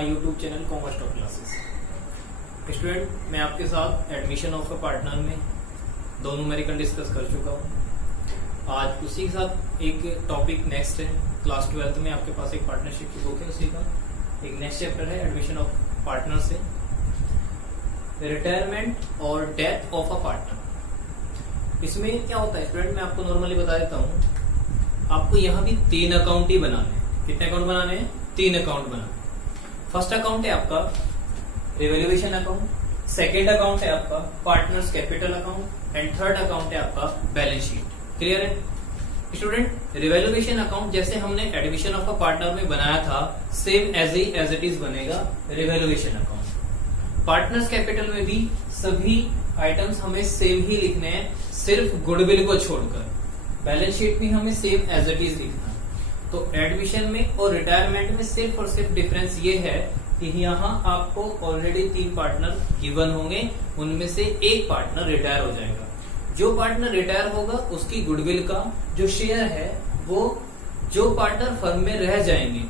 My YouTube channel commerce top classes. Student, मैं आपके साथ एडमिशन ऑफ अ पार्टनर में दो न्यूमेरिकल डिस्कस कर चुका हूँ। आज उसी के साथ एक टॉपिक नेक्स्ट है। क्लास 12 में आपके पास एक पार्टनरशिप की बुक है, उसी का एक नेक्स्ट चैप्टर है एडमिशन ऑफ पार्टनर से रिटायरमेंट और डेथ ऑफ अ पार्टनर। इसमें क्या होता है स्टूडेंट, मैं आपको नॉर्मली बता देता हूँ। आपको यहाँ भी 3 अकाउंट ही बनाने हैं। कितने अकाउंट बनाने हैं? 3 अकाउंट बनाने। फर्स्ट अकाउंट है आपका रिवैल्यूएशन अकाउंट, सेकेंड अकाउंट है आपका partners capital account and third account है आपका बैलेंस शीट। क्लियर है स्टूडेंट? रिवैल्यूएशन अकाउंट जैसे हमने एडमिशन ऑफ अ पार्टनर में बनाया था, सेम एज इट इज बनेगा रिवैल्यूएशन अकाउंट। पार्टनर्स कैपिटल में भी सभी आइटम्स हमें सेम ही लिखने हैं, सिर्फ गुडविल को छोड़कर। बैलेंस शीट भी हमें सेम एज इट इज लिखना है। तो एडमिशन में और रिटायरमेंट में सिर्फ और सिर्फ डिफरेंस ये है कि यहाँ आपको ऑलरेडी 3 पार्टनर गिवन होंगे, उनमें से एक पार्टनर रिटायर हो जाएगा। जो पार्टनर रिटायर होगा उसकी गुडविल का जो शेयर है वो जो पार्टनर फर्म में रह जाएंगे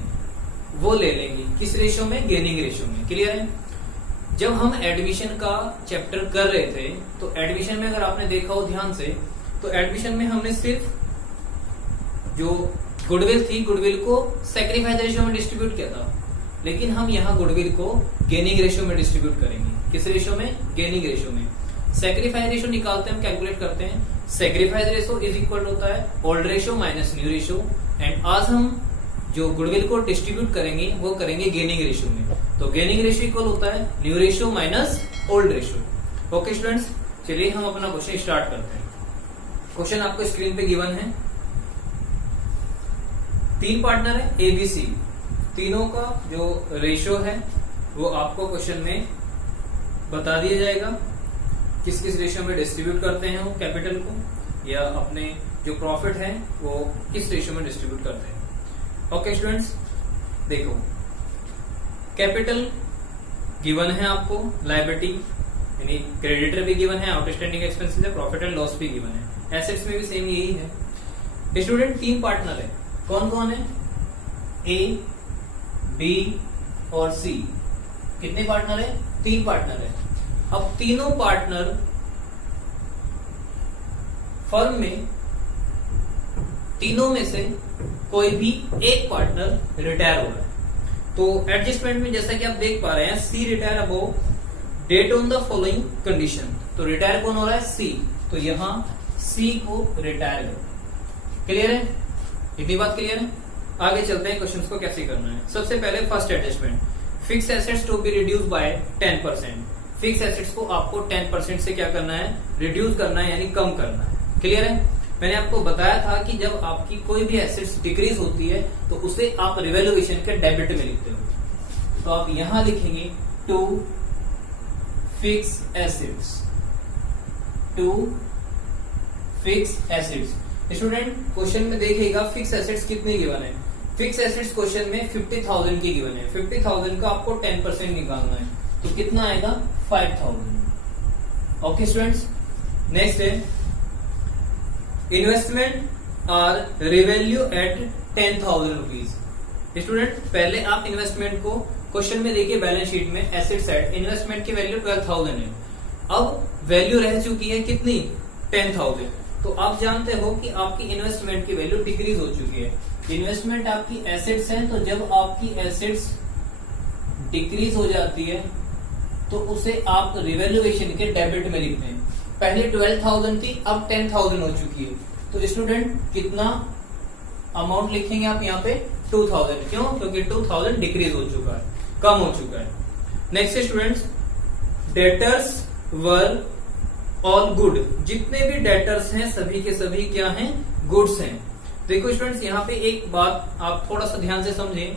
वो ले लेंगे। किस रेशो में? गेनिंग रेशो में। क्लियर है? जब हम एडमिशन का चैप्टर कर रहे थे तो एडमिशन में अगर आपने देखा हो ध्यान से, तो एडमिशन में हमने सिर्फ जो गुडविल थी, गुडविल को सैक्रिफाइस रेशियो में डिस्ट्रीब्यूट किया था, लेकिन हम यहाँ गुडविल को गेनिंग रेशियो में डिस्ट्रीब्यूट करेंगे। किस रेशियो में? गेनिंग रेशियो में। सैक्रिफाइस रेशियो निकालते हैं, हम कैलकुलेट करते हैं। सैक्रिफाइस रेशियो इज इक्वल होता है old ratio minus new ratio, and आज हम जो गुडविल को डिस्ट्रीब्यूट करेंगे वो करेंगे गेनिंग रेशियो में। तो गेनिंग रेशियो इक्वल होता है new ratio minus old ratio. Okay students, चलिए हम अपना क्वेश्चन स्टार्ट करते हैं। क्वेश्चन आपको स्क्रीन पे गिवन है। 3 पार्टनर है ए बी सी, तीनों का जो रेशियो है वो आपको क्वेश्चन में बता दिया जाएगा। किस किस रेशियो में डिस्ट्रीब्यूट करते हैं वो कैपिटल को, या अपने जो प्रॉफिट है वो किस रेशियो में डिस्ट्रीब्यूट करते हैं। ओके स्टूडेंट्स, देखो कैपिटल गिवन है आपको, लायबिलिटी यानी क्रेडिटर भी गिवन है, आउटस्टैंडिंग एक्सपेंसेस है, प्रॉफिट एंड लॉस भी गिवन है। एसेट्स में भी सेम यही है। स्टूडेंट 3 पार्टनर है, कौन कौन है? ए, बी और सी। कितने पार्टनर है? 3 पार्टनर है। अब तीनों पार्टनर फर्म में, तीनों में से कोई भी एक पार्टनर रिटायर हो रहा है। तो एडजस्टमेंट में जैसा कि आप देख पा रहे हैं, C retire above date on the following condition. तो रिटायर कौन हो रहा है? सी। तो यहां सी को रिटायर करो। क्लियर है? इतनी बात क्लियर है? आगे चलते हैं क्वेश्चंस को कैसे करना है। सबसे पहले first adjustment, fix assets to be reduce by 10%। Fix assets को आपको 10% से क्या करना है? रिड्यूस करना है, यानी कम करना है। क्लियर है? मैंने आपको बताया था कि जब आपकी कोई भी एसेट्स डिक्रीज होती है तो उसे आप रिवैल्यूएशन के डेबिट में लिखते हो। तो आप यहां लिखेंगे to fix assets, to fix assets. Student question में देखिएगा फिक्स एसेट्स कितनी गिवन है। फिक्स एसेट्स क्वेश्चन में 50,000 की गिवन है। 50,000 का आपको 10% निकालना है, तो कितना आएगा? 5,000। ओके स्टूडेंट्स, नेक्स्ट है investment are revalue at 10,000 rupees. Student पहले आप इन्वेस्टमेंट को क्वेश्चन में देखिए, बैलेंस शीट में एसेट साइड इन्वेस्टमेंट की वैल्यू 12,000 है। अब वैल्यू रह चुकी है कितनी? 10,000। तो आप जानते हो कि आपकी इन्वेस्टमेंट की वैल्यू डिक्रीज हो चुकी है। इन्वेस्टमेंट आपकी एसेट्स है, तो जब आपकी एसेट्स डिक्रीज हो जाती है तो उसे आप रिवैल्यूएशन के डेबिट में लिखते हैं। पहले 12,000 थी, अब 10,000 हो चुकी है। तो स्टूडेंट कितना अमाउंट लिखेंगे आप यहाँ पे? 2,000। क्यों? क्योंकि 2,000 डिक्रीज हो चुका है, कम हो चुका है। Next students, debtors were all good. जितने भी डेटर्स हैं सभी के सभी क्या हैं? गुड्स हैं। देखो स्टूडेंट्स, यहाँ पे एक बात आप थोड़ा सा ध्यान से समझें।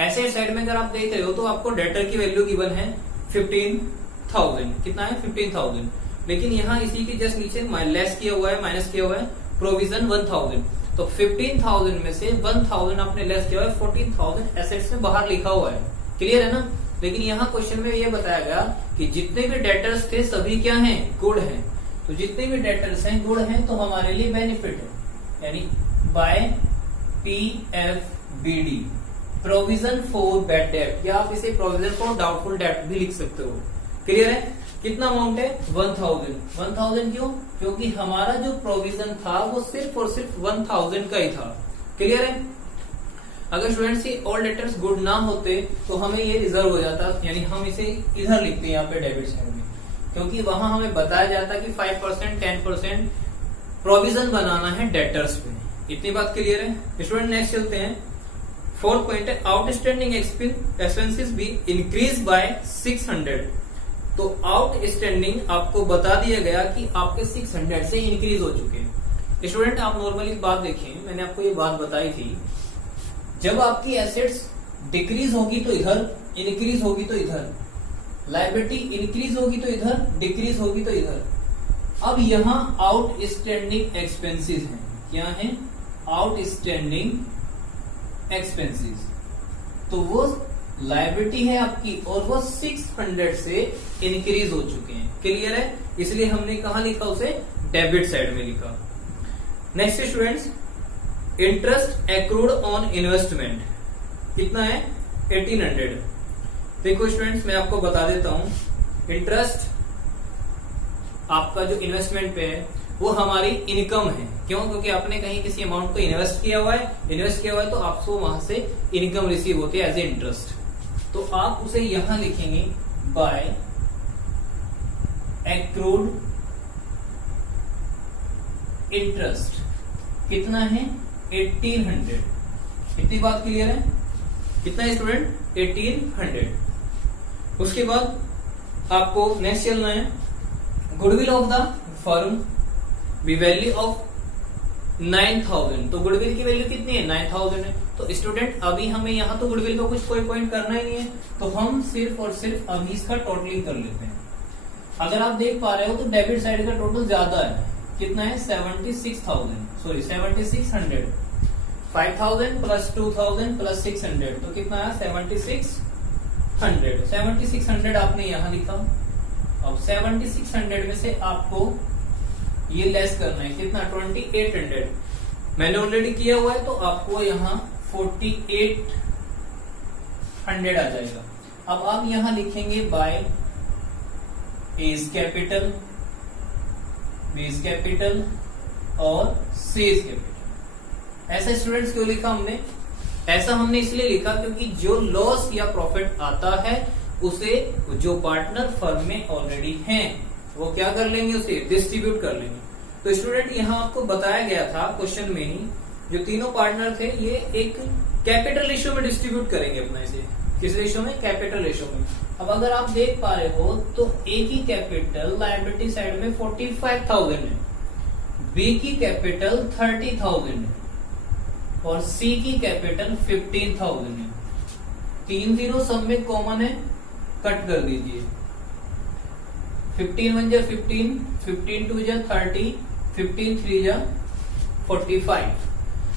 एसेट साइड में अगर आप देख रहे हो तो आपको डेटर की वैल्यू गिवन है 15,000। कितना है? 15,000। लेकिन यहाँ इसी के जस्ट नीचे लेस किया हुआ है, माइनस किया हुआ है प्रोविजन 1,000। तो 15,000 में से 1,000 आपने लेस किया हुआ है, 14,000 एसेट्स में बाहर लिखा हुआ है। क्लियर है ना? लेकिन यहाँ क्वेश्चन में ये बताया गया कि जितने भी डेटर्स थे सभी क्या हैं? गुड हैं। तो जितने भी डेटर्स हैं गुड हैं, तो हमारे लिए बेनिफिट है, यानी by PFBD। Provision for bad debt, या आप इसे प्रोविजन फॉर डाउटफुल डेट भी लिख सकते हो। क्लियर है? कितना अमाउंट है? 1000। 1000 क्यों? क्योंकि हमारा जो प्रोविजन था वो सिर्फ और सिर्फ 1000 का ही था। क्लियर है? अगर स्टूडेंट्स ये ऑल डेटर्स गुड ना होते तो हमें ये रिजर्व हो जाता, यानी हम इसे इधर लिखते हैं यहाँ पे डेबिट साइड में, क्योंकि वहां हमें बताया जाता कि 5% 10% प्रोविजन बनाना है डेटर्स पे। इतनी बात क्लियर है स्टूडेंट? नेक्स्ट चलते हैं। 4th पॉइंट है आउटस्टैंडिंग एक्सपेंसेस भी इंक्रीज बाय 600। तो आउटस्टैंडिंग आपको बता दिया गया कि आपके 600 से इंक्रीज हो चुके हैं। स्टूडेंट आप नॉर्मली बात देखें, मैंने आपको ये बात बताई थी, जब आपकी एसेट्स डिक्रीज होगी तो इधर, इंक्रीज होगी तो इधर, लायबिलिटी इंक्रीज होगी तो इधर, डिक्रीज होगी तो इधर। अब यहां आउटस्टैंडिंग एक्सपेंसेस हैं। क्या है? Outstanding expenses. तो वो लायबिलिटी है आपकी और वो 600 से इंक्रीज हो चुके हैं। क्लियर है? इसलिए हमने कहां लिखा उसे? डेबिट साइड में लिखा। Next students, interest accrued on investment कितना है? 1800। देखो स्टूडेंट्स मैं आपको बता देता हूं, इंटरेस्ट आपका जो इन्वेस्टमेंट पे है वो हमारी इनकम है। क्यों? क्योंकि आपने कहीं किसी अमाउंट को इन्वेस्ट किया हुआ है तो आपको वहां से इनकम रिसीव होती है एज ए इंटरेस्ट। तो आप उसे यहां लिखेंगे बाय एक्रूड इंटरेस्ट। कितना है? 1800। इतनी बात क्लियर है? कितना है स्टूडेंट? 1800। उसके बाद आपको नेक्स्ट चलना है, goodwill of the firm be value of 9000। तो गुडविल की वैल्यू कितनी है? 9000 है। तो स्टूडेंट अभी हमें यहाँ तो गुडविल का कुछ कोई पॉइंट करना ही नहीं है, तो हम सिर्फ और सिर्फ अभी इसका टोटलिंग कर लेते हैं। अगर आप देख पा रहे हो तो डेबिट साइड का टोटल ज्यादा है। कितना है? 7600। 5000 प्लस 2000 प्लस 600 तो कितना है? 7600। 7600 आपने यहां लिखा। अब 7600 में से आपको ये लेस करना है। कितना? 2800। मैंने ऑलरेडी किया हुआ है तो आपको यहाँ 4800 आ जाएगा। अब आप यहां लिखेंगे by A's capital, B's capital और सेज कैपिटल। ऐसा स्टूडेंट्स क्यों लिखा हमने? ऐसा हमने इसलिए लिखा क्योंकि जो लॉस या प्रॉफिट आता है उसे जो पार्टनर फर्म में ऑलरेडी हैं वो क्या कर लेंगे? उसे डिस्ट्रीब्यूट कर लेंगे। तो स्टूडेंट यहाँ आपको बताया गया था क्वेश्चन में ही, जो तीनों पार्टनर थे ये एक कैपिटल रेशियो में डिस्ट्रीब्यूट करेंगे अपना। इसे किस रेशियो में? कैपिटल रेशियो में। अब अगर आप देख पा रहे हो तो ए की कैपिटल लायबिलिटी साइड में 45,000 है, बी की कैपिटल 30,000 है और सी की कैपिटल 15,000 है। 3 जीरो सब में कॉमन है, कट कर दीजिए। 15 1 जा 15, 15 2 जा 30, 15 3 जा 45।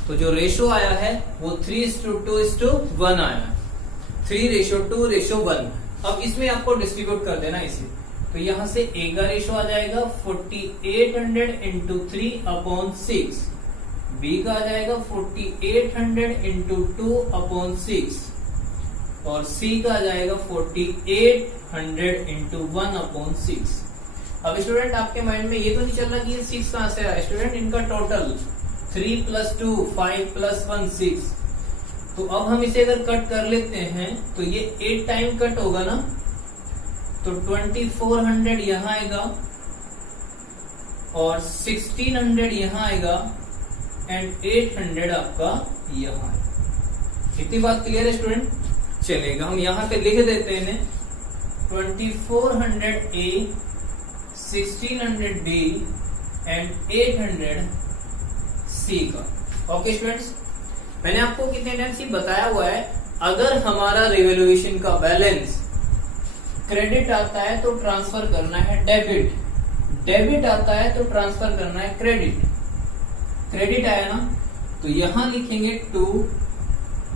तो जो रेशो आया है वो 3:2:1 आया है। 3:2:1। अब इसमें आपको डिस्ट्रीब्यूट कर देना इसे। तो यहां से ए का रेशो आ जाएगा 4800 इंटू 3/6, बी का आ जाएगा 4800 इंटू 2/6 और सी का आ जाएगा 4800 इंटू 1/6। अब स्टूडेंट आपके माइंड में ये तो नहीं चल रहा कि ये 6 कहां से आया? स्टूडेंट इनका टोटल 3 + 2 5 + 1 6। तो अब हम इसे अगर कट कर लेते हैं तो ये 8 टाइम कट होगा ना, तो 2400 यहां आएगा और 1600 यहां आएगा एंड 800 आपका यहां है। इतनी बात क्लियर है स्टूडेंट? चलेगा, हम यहां पे लिख देते हैं इन्हें 2400 ए, 1600 बी एंड 800 सी का। ओके स्टूडेंट्स, मैंने आपको कितने टाइम्स ही बताया हुआ है, अगर हमारा रिवैल्यूएशन का बैलेंस क्रेडिट आता है तो ट्रांसफर करना है डेबिट, डेबिट आता है तो ट्रांसफर करना है क्रेडिट। क्रेडिट आया ना, तो यहां लिखेंगे टू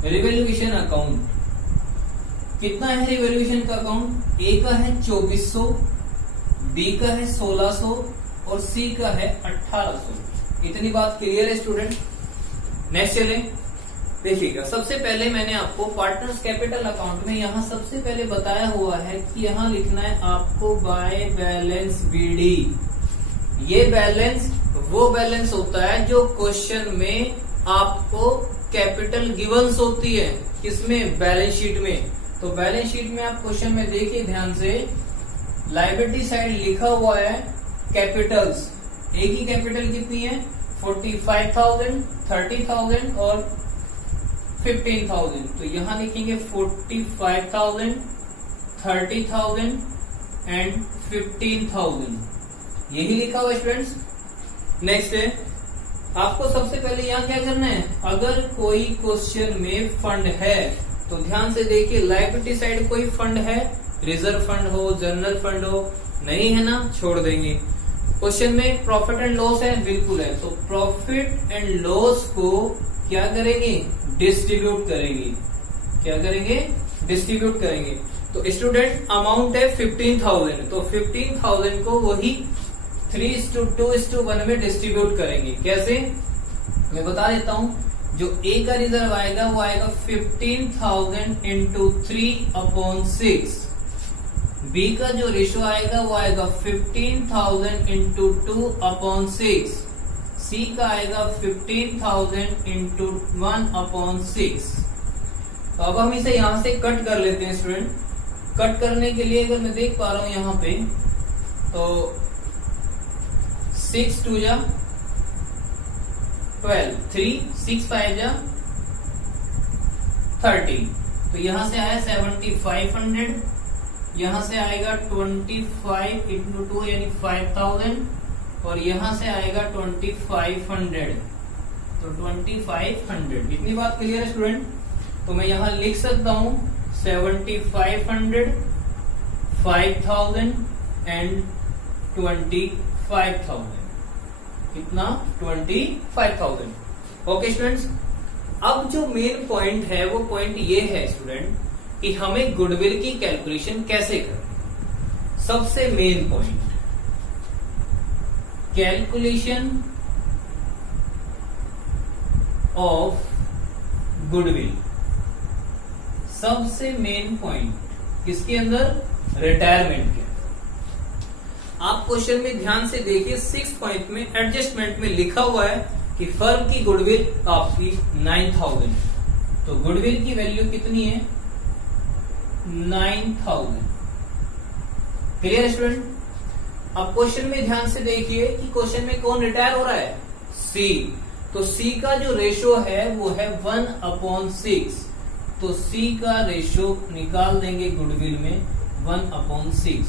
रिवैल्यूएशन अकाउंट। कितना है रिवैल्यूएशन का अकाउंट? ए का है 2400, बी का है 1600 और सी का है 1800। इतनी बात क्लियर है स्टूडेंट? नेक्स्ट चले, देखिएगा, सबसे पहले मैंने आपको पार्टनर्स कैपिटल अकाउंट में यहाँ सबसे पहले बताया हुआ है कि यहाँ लिखना है आपको बाय बैलेंस बीडी। ये बैलेंस वो बैलेंस होता है जो क्वेश्चन में आपको कैपिटल गिवंस होती है, किसमें, बैलेंस शीट में। तो बैलेंस शीट में आप क्वेश्चन में देखिए ध्यान से, लायबिलिटी साइड लिखा हुआ है कैपिटल्स। एक ही कैपिटल कितनी है, 45,000, 30,000 और 15,000। तो यहां लिखेंगे 45,000, 30,000 एंड 15,000, यही लिखा हुआ स्टूडेंट्स। नेक्स्ट है, आपको सबसे पहले यहाँ क्या करना है, अगर कोई क्वेश्चन में फंड है तो ध्यान से देखिए, लायबिलिटी साइड कोई फंड है, रिजर्व फंड हो, जनरल फंड हो, नहीं है ना, छोड़ देंगे। क्वेश्चन में प्रॉफिट एंड लॉस है, बिल्कुल है, तो प्रॉफिट एंड लॉस को क्या करेंगे, डिस्ट्रीब्यूट करेंगे। क्या करेंगे, डिस्ट्रीब्यूट करेंगे। तो स्टूडेंट अमाउंट है 15,000, तो 15,000 को वही 3:2:1 में डिस्ट्रीब्यूट करेंगे। कैसे, मैं बता देता हूं। जो ए का रिजर्व आएगा वो आएगा 15,000 इंटू 3/6। बी का जो रेशो आएगा वो आएगा 15,000 इंटू 2/6। सी का आएगा 15,000 इंटू 1/6। तो अब हम इसे यहां से कट कर लेते हैं स्टूडेंट। कट करने के लिए अगर मैं देख पा रहा हूं यहां पे, तो 6 2 जा 12, 3 6 5 जा 30। तो यहां से आया 7,500, यहां से आएगा 25 इंटू 2 यानी 5,000, और यहां से आएगा 2,500। तो 2,500, इतनी बात क्लियर है स्टूडेंट। तो मैं यहां लिख सकता हूं 7,500, 5,000 एंड 25,000। कितना, 25,000। ओके स्टूडेंट्स, अब जो मेन पॉइंट है वो पॉइंट ये है स्टूडेंट कि हमें गुडविल की कैलकुलेशन कैसे करनी। सबसे main point, calculation of goodwill. सबसे मेन पॉइंट किसके अंदर, रिटायरमेंट के। आप क्वेश्चन में ध्यान से देखिए, 6 पॉइंट में एडजस्टमेंट में लिखा हुआ है कि फर्म की गुडविल आपकी 9,000। तो गुडविल की वैल्यू कितनी है, 9,000। Clear student. अब क्वेश्चन में ध्यान से देखिए कि क्वेश्चन में कौन रिटायर हो रहा है, सी। तो सी का जो रेशो है वो है 1/6। तो सी का रेशो निकाल देंगे गुडविल में 1/6।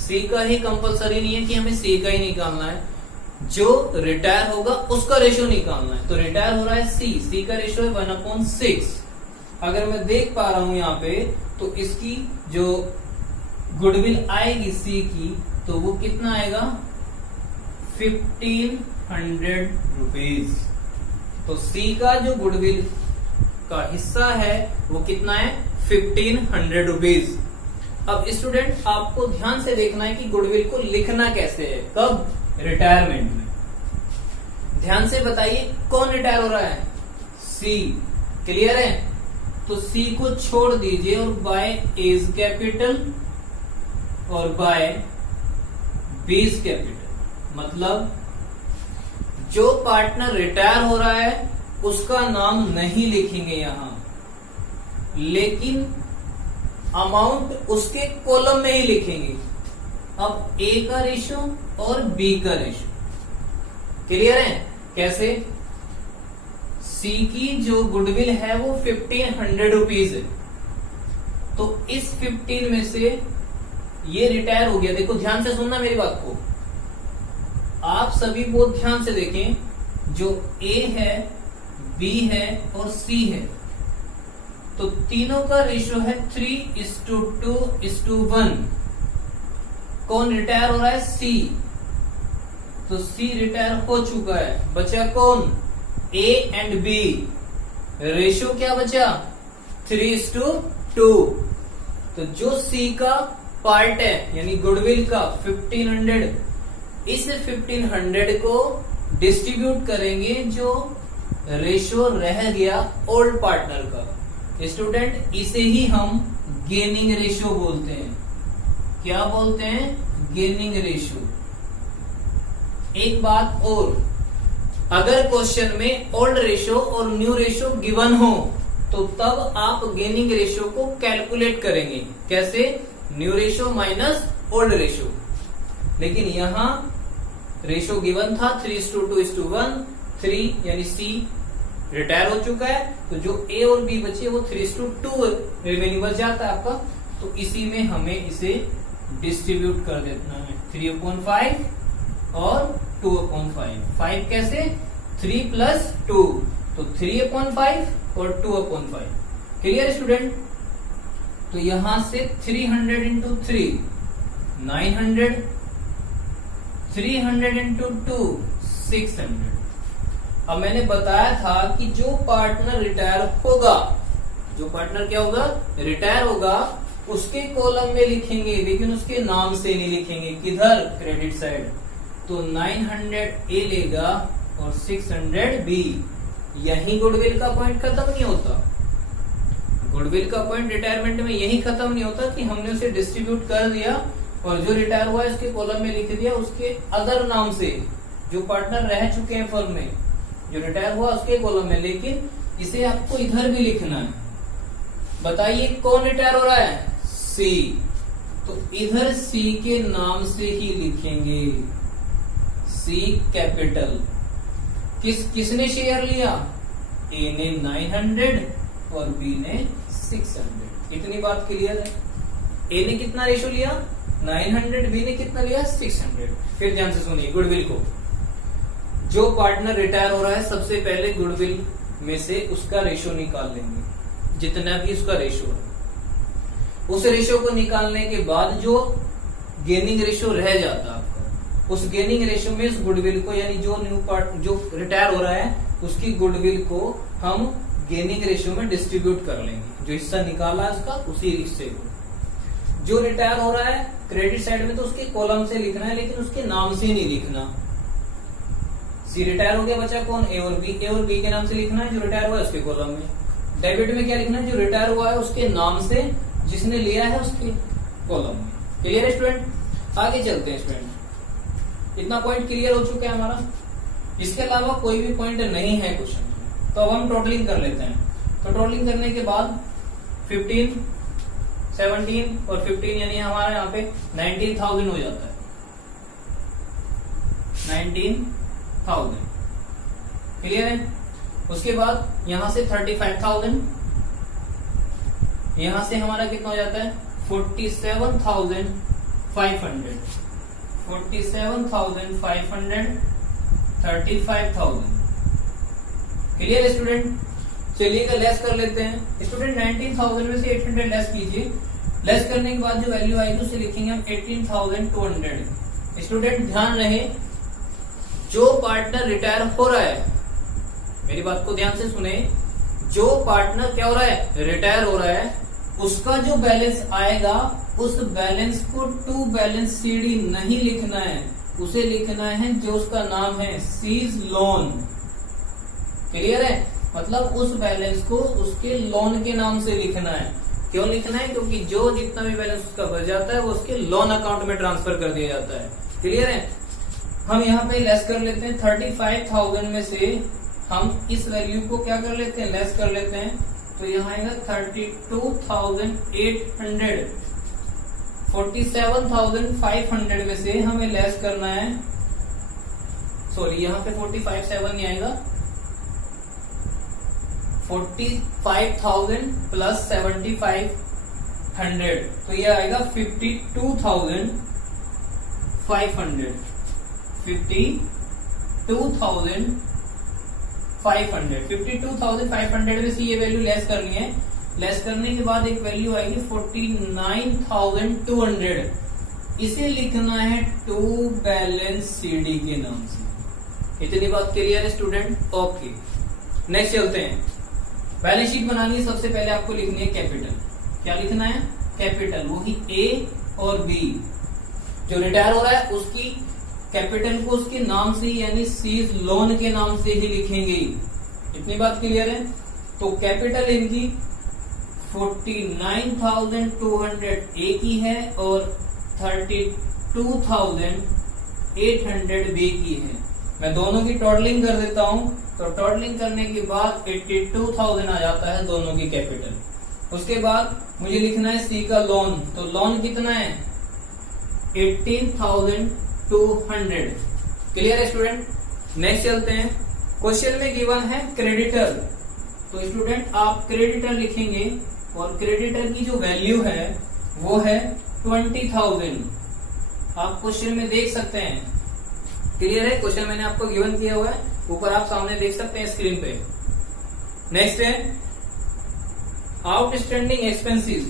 सी का ही कंपलसरी नहीं है कि हमें सी का ही निकालना है, जो रिटायर होगा उसका रेशो निकालना है। तो रिटायर हो रहा है सी का रेशो है 1/6। अगर मैं देख पा रहा हूं यहाँ पे, तो इसकी जो गुडविल आएगी सी की, तो वो कितना आएगा, 1,500 रुपीज। तो सी का जो गुडविल का हिस्सा है वो कितना है, 1,500 रुपीज। अब स्टूडेंट आपको ध्यान से देखना है कि गुडविल को लिखना कैसे है, कब, रिटायरमेंट में। ध्यान से बताइए कौन रिटायर हो रहा है, सी। क्लियर है। तो सी को छोड़ दीजिए और बाय एज कैपिटल और बाय बेस कैपिटल। मतलब जो पार्टनर रिटायर हो रहा है उसका नाम नहीं लिखेंगे यहां, लेकिन अमाउंट उसके कॉलम में ही लिखेंगे। अब ए का रेशो और बी का रेशो क्लियर है। कैसे, सी की जो गुडविल है वो 1,500 रुपीज है। तो इस 15 में से ये रिटायर हो गया। देखो ध्यान से सुनना मेरी बात को, आप सभी बहुत ध्यान से देखें। जो ए है, बी है और सी है, तो तीनों का रेशो है 3:2:1। कौन रिटायर हो रहा है, सी। तो सी रिटायर हो चुका है, बचा कौन, ए एंड बी। रेशो क्या बचा, 3:2। तो जो सी का पार्ट है यानी गुडविल का 1,500, इस 1,500 को डिस्ट्रीब्यूट करेंगे जो रेशो रह गया ओल्ड पार्टनर का, स्टूडेंट इसे ही हम गेनिंग रेशियो बोलते हैं। क्या बोलते हैं? Gaining ratio. एक बात और, अगर क्वेश्चन में ओल्ड रेशियो और न्यू रेशियो गिवन हो तो तब आप गेनिंग रेशियो को कैलकुलेट करेंगे। कैसे? New ratio minus old ratio. लेकिन यहां रेशियो गिवन था 3:2:1, 3 यानी सी रिटायर हो चुका है, तो जो ए और बी बचे वो 3:2 रिमेनिंग बच जाता है आपका। तो इसी में हमें इसे डिस्ट्रीब्यूट कर देना है, 3/5 और 2/5। 5 कैसे? 3 + 2, तो 3/5 और 2/5। Clear student? तो यहां से 300 × 3 900, 300 × 2 600। अब मैंने बताया था कि जो पार्टनर रिटायर होगा, जो पार्टनर क्या होगा? रिटायर होगा, उसके कॉलम में लिखेंगे, लेकिन उसके नाम से नहीं लिखेंगे। किधर? Credit side. तो 900 ए लेगा और 600 बी। यही गुडविल का पॉइंट खत्म नहीं होता। गुडविल का पॉइंट रिटायरमेंट में यही खत्म नहीं होता कि हमने उसे डिस्ट्रीब्यूट कर दिया और जो रिटायर हुआ है उसके कॉलम में लिख दिया उसके अदर नाम से, जो पार्टनर रह चुके हैं फर्म में, जो रिटायर हुआ उसके कॉलम में। लेकिन इसे आपको इधर भी लिखना है। बताइए कौन रिटायर हो रहा है? सी। तो इधर सी के नाम से ही लिखेंगे, सी कैपिटल। किसने शेयर लिया? ए ने 900 और बी ने 600। इतनी बात क्लियर है? ए ने कितना रेशो लिया? 900, बी ने कितना लिया? 600। फिर ध्यान से सुनिए गुडविल को। जो पार्टनर रिटायर हो रहा है सबसे पहले गुडविल में से उसका रेशो निकाल लेंगे, जितना भी उसका रेशो है। उस रेशो को निकालने के बाद जो गेनिंग रेशो रह जाता है आपका, उस गेनिंग रेशो में उस गुडविल को, यानी जो न्यू पार्ट जो रिटायर हो रहा है उसकी गुडविल को हम गेनिंग रेशो में डिस्ट्रीब्यूट कर लेंगे। जो हिस्सा निकाला है उसका, उसी हिस्से को। जो रिटायर हो रहा है क्रेडिट साइड में तो उसके कॉलम से लिखना है, लेकिन उसके नाम से नहीं लिखना। सी रिटायर हो गया, बचा कौन? ए और बी। ए और बी के नाम से लिखना है, जो रिटायर हुआ है उसके कॉलम में। डेबिट में क्या लिखना है? जो रिटायर हुआ है उसके नाम से, जिसने लिया है उसके कॉलम में। क्लियर है स्टूडेंट? आगे चलते हैं स्टूडेंट। इतना पॉइंट क्लियर हो चुका है हमारा। इसके अलावा कोई भी पॉइंट नहीं है क्वेश्चन में, तो अब हम टोटलिंग कर लेते हैं। तो टोटलिंग करने के बाद 15, 17 और 15 यानी हमारा यहाँ पे 19,000 हो जाता है। 19,000 क्लियर है? उसके बाद यहां से 35,000, यहां से हमारा कितना हो जाता है? 47,500, 47,500, 35,000। क्लियर है स्टूडेंट? चलिएगा लेस कर लेते हैं स्टूडेंट। 19,000 में से 800 लेस कीजिए। लेस करने के बाद जो वैल्यू आएगी उसे लिखेंगे हम 18,200। स्टूडेंट ध्यान रहे, जो पार्टनर रिटायर हो रहा है, मेरी बात को ध्यान से सुने, जो पार्टनर क्या हो रहा है? रिटायर हो रहा है, उसका जो बैलेंस आएगा उस बैलेंस को टू बैलेंस सीडी नहीं लिखना है, उसे लिखना है जो उसका नाम है सीज लोन। क्लियर है? मतलब उस बैलेंस को उसके लोन के नाम से लिखना है। क्यों लिखना है? क्योंकि जो जितना भी बैलेंस उसका बच जाता है वो उसके लोन अकाउंट में ट्रांसफर कर दिया जाता है। क्लियर है? हम यहाँ पे लेस कर लेते हैं 35,000 में से हम इस वैल्यू को क्या कर लेते हैं? लेस कर लेते हैं। तो यहाँ आएगा 32,800। 47,500 में से हमें लेस करना है, सॉरी यहाँ पे 45,700 नहीं आएगा, 45,000 प्लस 7,500, तो ये आएगा 52,500। 52,500 में से ये वैल्यू लेस करनी है। लेस करने के बाद एक वैल्यू आएगी 49,200। इसे लिखना है टू बैलेंस सीडी के नाम से। इतनी बात क्लियर है स्टूडेंट? ओके, नेक्स्ट चलते हैं। बैलेंस शीट बनानी है, सबसे पहले आपको लिखनी है कैपिटल। क्या लिखना है? कैपिटल, वही ए और बी। जो रिटायर हो रहा है उसकी कैपिटल को उसके नाम से ही, यानी सीज लोन के नाम से ही लिखेंगे। इतनी बात क्लियर है। तो कैपिटल इनकी 49,200 ए की है और 32,800 बी की है। मैं दोनों की टोटलिंग कर देता हूं, तो टोटलिंग करने के बाद 82,000 आ जाता है दोनों की कैपिटल। उसके बाद मुझे लिखना है सी का लोन, तो लोन कितना है 18,200। क्लियर है स्टूडेंट। नेक्स्ट चलते हैं, क्वेश्चन में गिवन है क्रेडिटर। तो स्टूडेंट आप क्रेडिटर लिखेंगे और क्रेडिटर की जो वैल्यू है वो है 20,000। आप क्वेश्चन में देख सकते हैं। क्लियर है, क्वेश्चन मैंने आपको गिवन किया हुआ है, ऊपर आप सामने देख सकते हैं स्क्रीन पे। नेक्स्ट है आउटस्टैंडिंग एक्सपेंसेस।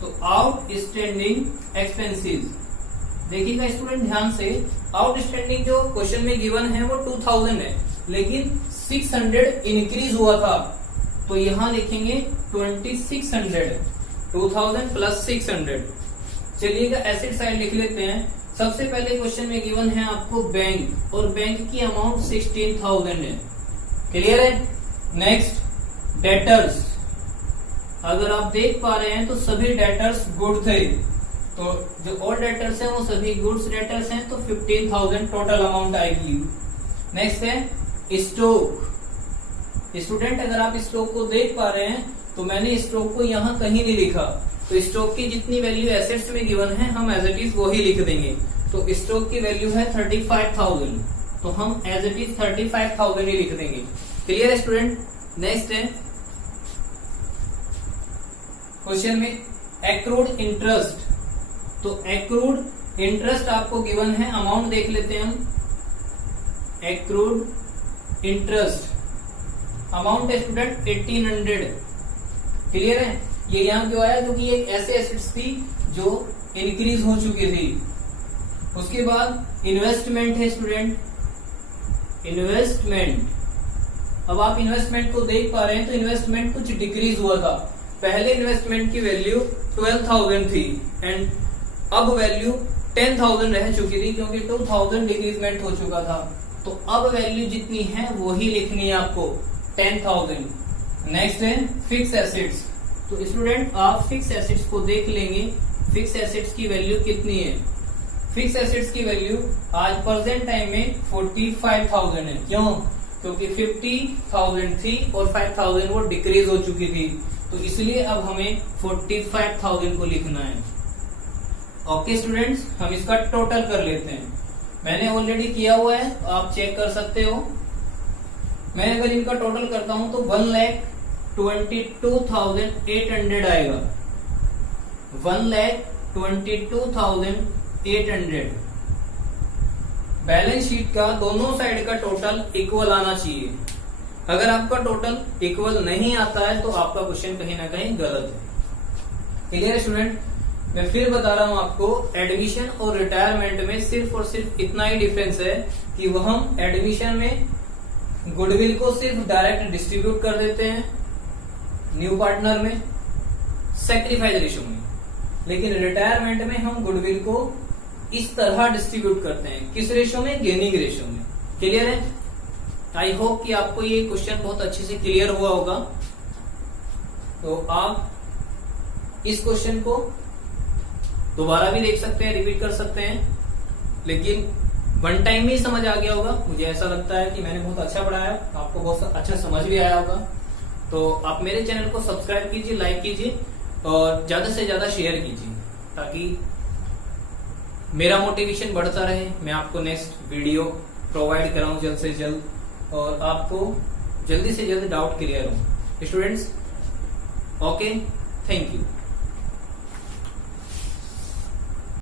तो आउटस्टैंडिंग एक्सपेंसेस देखिएगा स्टूडेंट ध्यान से, आउटस्टैंडिंग जो क्वेश्चन में गिवन है वो 2000 है, लेकिन 600 इंक्रीज हुआ था, तो यहां लिखेंगे 2600, 2000 प्लस 600। चलिएगा एसेट साइड लिख लेते हैं। सबसे पहले क्वेश्चन में गिवन है आपको बैंक, और बैंक की अमाउंट 16,000 है। क्लियर है। नेक्स्ट डेटर्स, अगर आप देख पा रहे हैं तो सभी डेटर्स गुड थे, तो जो ऑल डेटर्स हैं वो सभी गुड्स डेटर्स हैं, तो 15,000 टोटल अमाउंट आएगी। नेक्स्ट है स्टॉक। स्टूडेंट अगर आप स्टॉक को देख पा रहे हैं तो मैंने स्टॉक को यहाँ कहीं नहीं लिखा, तो स्टॉक की जितनी वैल्यू एसेट्स में गिवन है हम एज इट इज वो ही लिख देंगे। तो स्टॉक की वैल्यू है 35,000, तो हम एज इट इज 35,000 ही लिख देंगे। क्लियर है स्टूडेंट। नेक्स्ट है क्वेश्चन में एक्रूड इंटरेस्ट। तो एक्रूड इंटरेस्ट आपको गिवन है, अमाउंट देख लेते हैं हम। एक्रूड इंटरेस्ट अमाउंट है स्टूडेंट 1800। क्लियर है। ये यहां क्यों आया, क्योंकि एक ऐसे एसेट्स थी जो इंक्रीज हो चुकी थी। उसके बाद इन्वेस्टमेंट है स्टूडेंट, इन्वेस्टमेंट। अब आप इन्वेस्टमेंट को देख पा रहे हैं तो इन्वेस्टमेंट कुछ डिक्रीज हुआ था। पहले इन्वेस्टमेंट की वैल्यू 12,000 थी एंड अब वैल्यू 10,000 रह चुकी थी, क्योंकि 2,000 डिक्रीजमेंट हो चुका था। तो अब वैल्यू जितनी है वो ही लिखनी है आपको, 10,000। नेक्स्ट है फिक्स एसेट्स। तो स्टूडेंट आप फिक्स एसेट्स को देख लेंगे, फिक्स एसेट्स की वैल्यू कितनी है। फिक्स एसेट्स की वैल्यू आज प्रेजेंट टाइम में 45,000 है। क्यों? क्योंकि 50,000 थी और 5,000 वो डिक्रीज हो चुकी थी, तो इसलिए अब हमें 45,000 को लिखना है। ओके स्टूडेंट्स, हम इसका टोटल कर लेते हैं। मैंने ऑलरेडी किया हुआ है, आप चेक कर सकते हो। मैं अगर इनका टोटल करता हूं तो 1,22,800 आएगा। 1,22,800। बैलेंस शीट का दोनों साइड का टोटल इक्वल आना चाहिए। अगर आपका टोटल इक्वल नहीं आता है तो आपका क्वेश्चन कहीं ना कहीं गलत है। Clear student. मैं फिर बता रहा हूं आपको, एडमिशन और रिटायरमेंट में सिर्फ और सिर्फ इतना ही डिफरेंस है कि वह हम एडमिशन में गुडविल को सिर्फ डायरेक्ट डिस्ट्रीब्यूट कर देते हैं न्यू पार्टनर में सैक्रिफाइस रेशो में, लेकिन रिटायरमेंट में हम गुडविल को इस तरह डिस्ट्रीब्यूट करते हैं। किस रेशो में? गेनिंग रेशो में। क्लियर है। आई होप कि आपको ये क्वेश्चन बहुत अच्छे से क्लियर हुआ होगा। तो आप इस क्वेश्चन को दोबारा भी देख सकते हैं, रिपीट कर सकते हैं, लेकिन वन टाइम ही समझ आ गया होगा। मुझे ऐसा लगता है कि मैंने बहुत अच्छा पढ़ाया, आपको बहुत अच्छा समझ भी आया होगा। तो आप मेरे चैनल को सब्सक्राइब कीजिए, लाइक कीजिए और ज्यादा से ज्यादा शेयर कीजिए, ताकि मेरा मोटिवेशन बढ़ता रहे। मैं आपको नेक्स्ट वीडियो प्रोवाइड कराऊं जल्द से जल्द और आपको जल्दी से जल्द डाउट क्लियर हो। Students, okay, thank you.